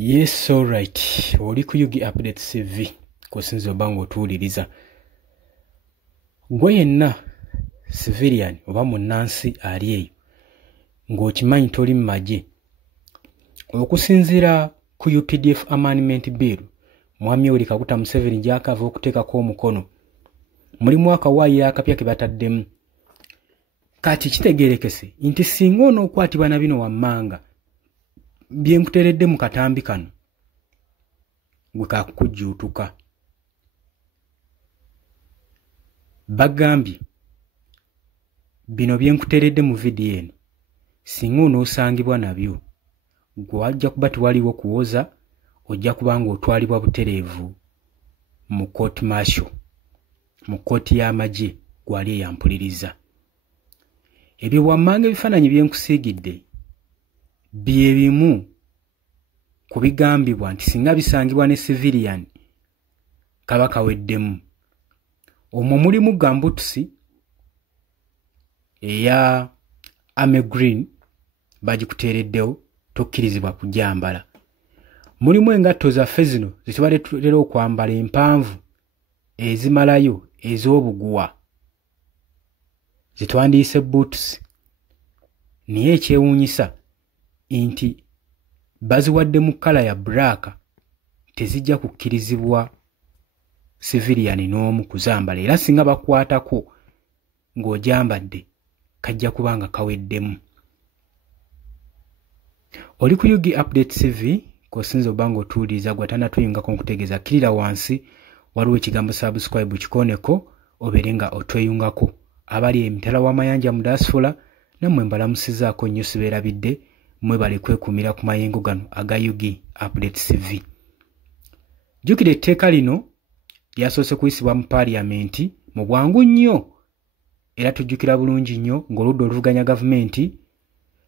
Yes, all right. Oli ku Yugi Update CV kusinzo bango tuuliriza. Gwe yenna civilian oba munnansi ali eyo ng'okimanyi toli mu magye. Okusinziira ku UPDF Amendment Bill, Mwami Yoweri Kaguta Museveni gy'akava okuteekako omukono, mulimu akawaayi akapya ke bataddemu. Kati kitegeerekese nti singa onookwatibwa na bino wammanga bye nkuteeredde mu katambi kano gwe kaakukujjuutuka. Bagambye bino bye nkuteeredde mu vidiyo eno singa onoosangibwa nabyo gwe wajja kuba tewaliwo kuwoza, ojja kuba ng'otwalibwa butereevu mu court martial, mu kkooti y'amagye gwali eyampuliriza. Ebyo wammanga ebifaananyi bye nkusiigidde bye bimu ku bigambibwa nti singa bisangibwa ne civilian kaba kaweddemu. Omwo mulimu gambutusi eya Army Green bagikuteereddewo, tokkirizibwa kugyambala. Mulimu engatto zaffe zino zetubadde tutera okwambala empanvu ezimalayo ez'obuguwa zetwandiyise boots, naye ekyewuunyisa nti baziwadde mu kkala ya black, tezijja kukkirizibwa civilian n'omu kuzambala, era singa bakwatako ng'ogyambadde kajja kuba nga kaweddemu. Oli ku Yugi Update CV kosinza oba ng'otuuliriza gwe tannatweyungako nkutegeeza kkirira wansi waliwo ekigambo subscribe kikoneko obeere nga otweyungako. Abali emitala w'amayanja mu diaspora nammwe mbalamusizaako nnyo sibeerabidde, mwebale kwekumira ku mayengo gano aga Yugi Update CV. Jjukira etteeka lino lyasoose kuyisibwa mu Parliament mu bwangu nnyo, era tujjukira bulungi nnyo ng'oludda oluvuganya gavumenti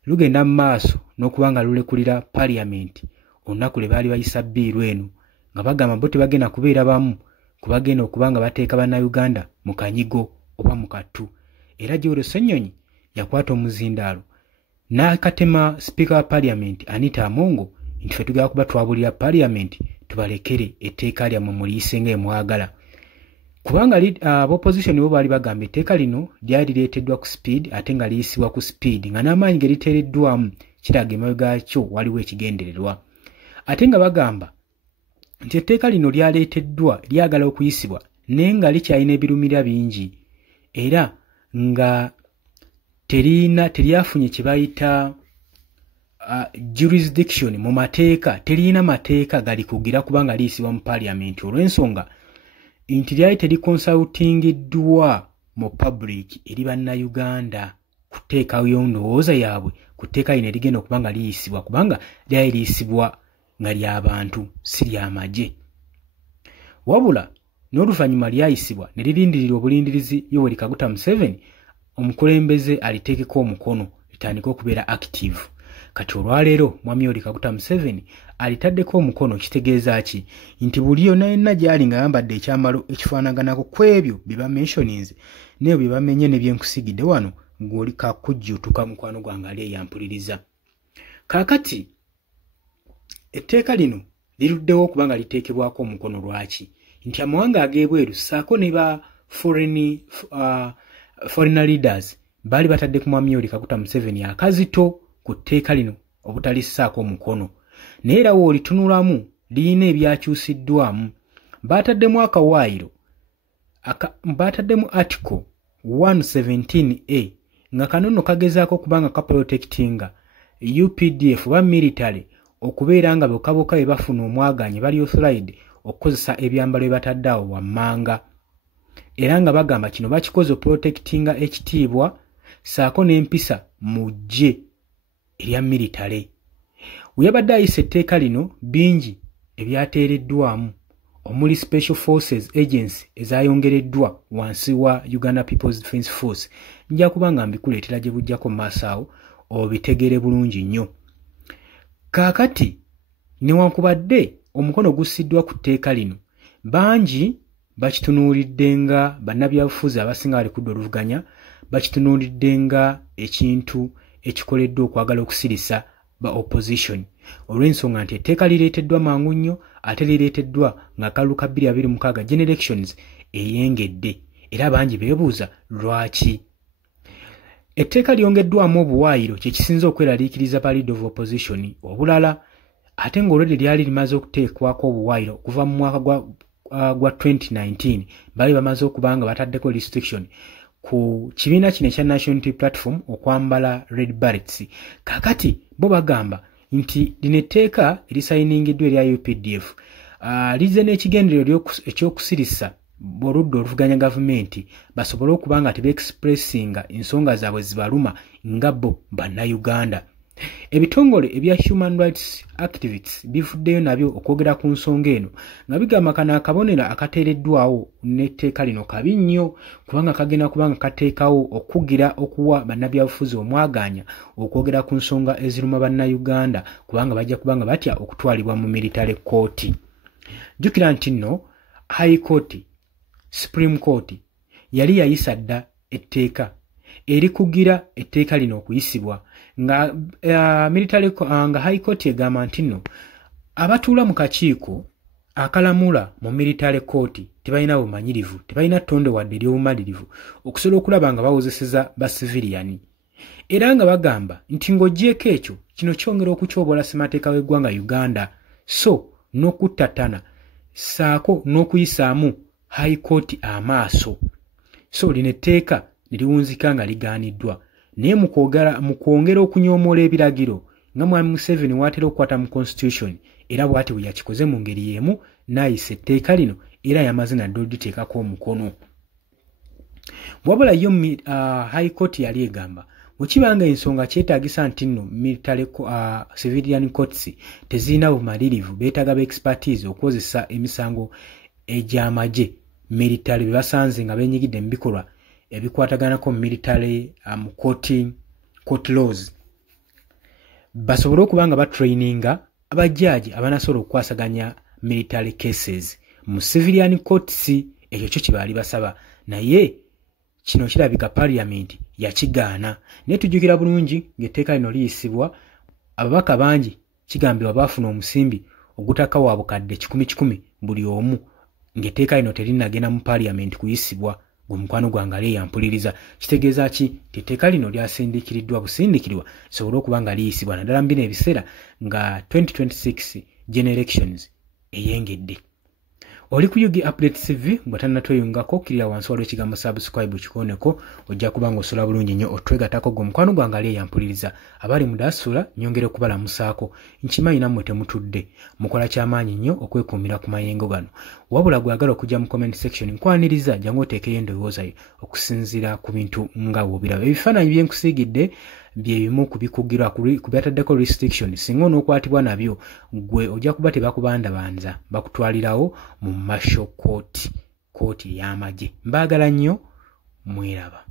lugenda mu maaso n'okuba nga lulekulira Parliament olunaku lwe baali bayisa bbiiru eno nga bagamba bo tebagenda kubeera bamu, kubagenda okuba nga bateeka bannayuganda mu kanyigo oba mu kattu. Era Joel Ssenyonyi yakwata omuzindaalo n'akatema Speaker wa Parliament Anita Amongo nti ffe tugenda kuba twabulira Parliament tubalekere etteeka lyammwe muliyise nga emwagala. Kubanga opposition bo baali bagamba etteeka lino lyali lireeteddwa ku speed ate nga liyisibwa ku speed nga n'amaanyi ge liteereddwamu kiraga emabega kyo waliwo ekigendererwa. Ate nga bagamba nti etteeka lino lyaleeteddwa lyagala okuyisibwa naye nga likyalina ebirumira bingi era nga teryafunye kye bayita jurisdiction mu mateeka, terina mateeka gali kugira kubanga liyisibwa mu Parliament olw'ensonga nti lyali tericonsultingiddwa mu public eri bannayuganda kuteekayo ndowooza yaabwe ku tteeka lino erigenda okuba nga liyisibwa, kubanga lyali liyisibwa nga ly'abantu si ly'amagye. Wabula n'oluvannyuma lyayisibwa ne lirindirira obulindirizi Yoweri Kaguta Museveni omukulembeze aliteekeko omukono litandike okubeera active. Kati olwaleero Mwami Yoweri Kaguta Museveni alitaddeko omukono, kitegeeza ki? Nti buli yonna yenna gy'ali nga yambadde ekyambalo ekifaanaganako ku ebyo bye bamentioninze n'ebyo bye bamenye ne bye nkusigidde wano ng'oli kaakujjuutuka mukwano gwange ali eyampuliriza. Kaakati etteeka lino liruddewo okuba nga liteekebwako omukono lwaki? Nti amawanga ag'ebweru ssaako ne ba foreign leaders baali batadde ku Mwami Yoweri Kaguta Museveni akazito ku tteeka lino obutalissaako omukono. Naye era woolitunulamu lirina ebyakyusiddwamu. Baataddemu akawaayiro, baataddemu article 117A nga kanono kagezaako okuba nga kaprotectinga UPDF oba military okubeera nga bokaboka bwe bafuna omwaganye bali authorized okukozesa ebyambalo bye batadde awo wammanga. Era nga bagamba kino bakikoze protectinga ekitiibwa ssaako n'empisa mu ggye erya military. Weyabadde ayisa etteeka lino bingi ebyateereddwamu omuli Special Forces Agency ezayongereddwa wansi wa Uganda People's Defence Force. Nja kuba nga mbikuleetera gye bujjako mu maaso awo obitegere bulungi nnyo. Kaakati newankubadde omukono gussiddwa ku tteeka lino, bangi bakitunuulidde nga bannabyabufuzi abasinga bali kudda oluvuganya bakitunuulidde nga ekintu ekikoleddwa okwagala okusirisa ba opposition. olw'ensonga nti etteeka lireeteddwa mangu nnyo ate lireeteddwa nga kalulu ka 2026 general elections eyengedde era bangi beebuuza lwaki. Etteeka lyongeddwamu obuwaayiro kye kisinze okweraliikiriza ba leader of opposition obulala ate ng'olwedde lyali limaze okuteekwako obuwaayiro okuva mu mwaka gwa 2019 bali bamaze okuba nga bataddeko restriction ku kibiina kino ekya National Unity Platform okwambala red berets. Kakati bo bagamba nti lino etteeka erisayiningiddwa erya UPDF lize n'ekigendererwa ekyokusirisa oludda oluvuganya gavumenti basobole okuba nga tebeexpressinga ensonga zaabwe zibaluma nga bo bannayuganda. Ebitongole ebya human rights activists bivuddeyo nabyo okwogera ku nsonga eno nga bigamba kano akabonero akateereddwawo n'etteeka lino kabi nnyo kubanga kagenda kubanga kateekawo okugira okuwa bannabyabufuzi omwaganya okwogera ku nsonga eziruma bannayuganda kubanga bajja kubanga batya okutwalibwa mu military court. Jjukira nti nno High Court, Supreme Court yali yayisa dda etteeka erikugira etteeka lino okuyisibwa nga military nga High Court egamba nti nno abatuula mu kakiiko akalamula mu military court tebalina bumanyirivu tebalina ttonde wadde ery'obumalirivu okusobola okulaba nga bawozeseza ba civilian era nga bagamba nti ng'oggyeko ekyo kino kyongera okukyoboola ssemateeka w'eggwanga Uganda so n'okuttatana saako n'okuyisaamu High Court amaaso. So lino etteeka ne liwunzika nga ligaaniddwa naye mu kwongera okunyoomoola ebiragiro nga Mwami Museveni waatera okukwata mu constitution era bw'ati bwe yakikoze mu ngeri y'emu n'ayisa etteeka lino era yamaze nadde oliteekako omukono. Wabula yo High Court yali egamba bwekibanga ensonga kyetaagisa nti nno military civilian courts tezirina bumalirivu beetaaga ba expertise okukozesa emisango egy'amagye military bye basanze nga beenyigidde mu bikolwa ebikwataganako military court laws basobole okuba nga batraininga abajjaaji abanasobola okukwasaganya military cases mu civilian courts. Ekyo kyo kye baali basaba naye kino kirabika parliament yakigaana. Naye tujjukira bulungi ng'etteeka lino liyisibwa ababaka bangi kigambibwa baafuna omusimbi ogutaka wa bukadde 1,000 buli omu ng'etteeka lino terinagenda mu parliament kuyisibwa. Gwe mukwano gwange ali yampuliriza kitegeeza ki etteeka lino lyasindiikiriddwa busindikirwa lisobole okuba nga liyisibwa naddala mu bino ebiseera nga 2026 general elections eyengedde. Oli ku UG Update TV bw'otannatweyungako kirira wansi waliwo ekigambo subscribe kikooneko ojja kuba ng'osula bulungi nnyo otwegatako gwe mukwano gwange ali yampuliriza abali mu daasula nyongere okubalamusaako nkimanyi nammwe temutudde mukola kyamaanyi nnyo okwekuumira ku mayengo gano wabula gwagala okujja mu comment section nkwaniriza jangu oteekeyo endowooza yo okusinziira ku bintu nga bw'obiraba. Ebifaananyi bye nkusiigidde bye bimu ku bikugirwa ku byataddeko restriction singa onookwatibwa nabyo gwe ojja kuba tebakubandabanza bakutwalirawo mu martial court y'amagye. Mbaagala nnyo mweraba.